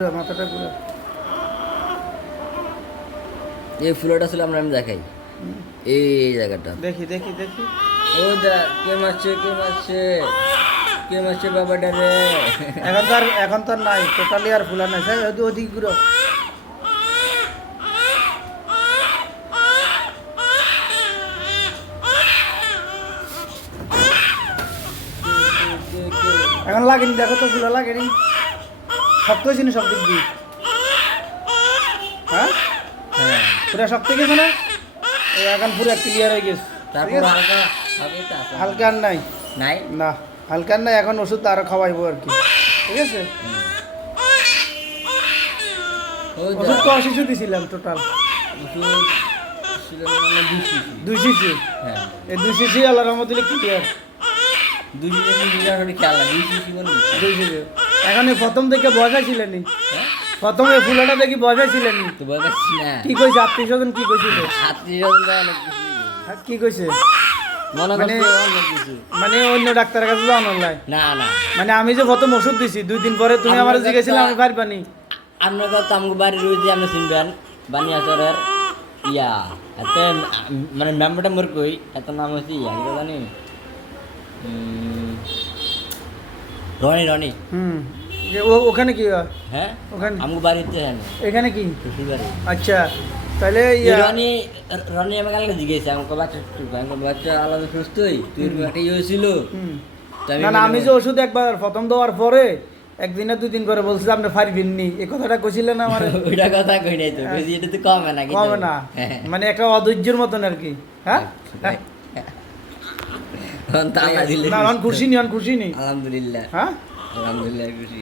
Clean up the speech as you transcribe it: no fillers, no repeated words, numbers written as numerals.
মাথাটা পুরো এই ফুলটা ছিল আমরা আমি দেখাই এই জায়গাটা দেখি দেখি দেখি ও দা কে মারছে কে মারছে বাবাটা রে এখন তো আর নাই টোটালি আর ফুলা নাই স্যার ওদিক ঘুরো এখন লাগেনি দেখো তো ফুলা লাগেনি শক্ত হয়েছে না সব দিক দিয়ে হ্যাঁ হ্যাঁ পুরো শক্ত গেছে না এই এখন পুরো ক্লিয়ার হয়ে গেছে তারপর হালকা হালকা আছে হালকা আর নাই নাই না হালকা আর নাই এখন ওষুধ আরো খাওয়াইবো আর কি ঠিক আছে ও ওষুধ তো শিশু দিছিলাম টোটাল ওষুধ ছিল মানে 2 শিশু হ্যাঁ এই 2 শিশু আল্লাহর রহমতে ক্লিয়ার 2 দিনের খেয়াল না 2 শিশু বলি 2 শিশু এখন এই প্রথম থেকে বসাইছিলেন হ্যাঁ প্রথমে ফুলাটা দেখি বসাইছিলেন তো বলছি না কি কইছে আত্মীয় স্বজন কি কইছিল আত্মীয়স্বজন তো অনেক কিছু কি কইছে মনে মানে- করছে অনেক কিছু মানে অন্য ডাক্তারের কাছে যাওয়া অনলাইন না না মানে আমি যে প্রথম ওষুধ দিছি 2 দিন পরে তুমি আমার জিজ্ঞেসিলাম আমি পারবানি আমরা কত আমগো বাড়ি রয়েছে আমরা চিনবেন বানিয়াচরের ইয়া এত মানে মেম্বারটা মোর কই এত নাম হচ্ছে ইয়া কি জানি রনি রনি ওখানে কি হয়? হ্যাঁ ওখানে আমগো বাড়িতে হ্যাঁ এখানে কি শ্বশুর বাড়ি আচ্ছা তাহলে রনি রনি আমাকে আলাদা জিজ্ঞেস আমাকে বাচ্চা আলাদা সুস্থই তুই একটা ইয়ে ছিল হুম। তো আমি না না আমি যে ওষুধ একবার প্রথম দেওয়ার পরে একদিনে 2 দিন করে বলছিলাম আপনি পারবেন নি এই কথাটা কইছিলেন না আমার ওইটা কথা কই নাই তো কইছি এটা তো কমে না কমে না মানে একটা অধৈর্যের মতন আর কি হ্যাঁ তাই দিলে না খুশি নি আলহামদুলিল্লাহ হ্যাঁ আলহামদুলিল্লাহ খুশি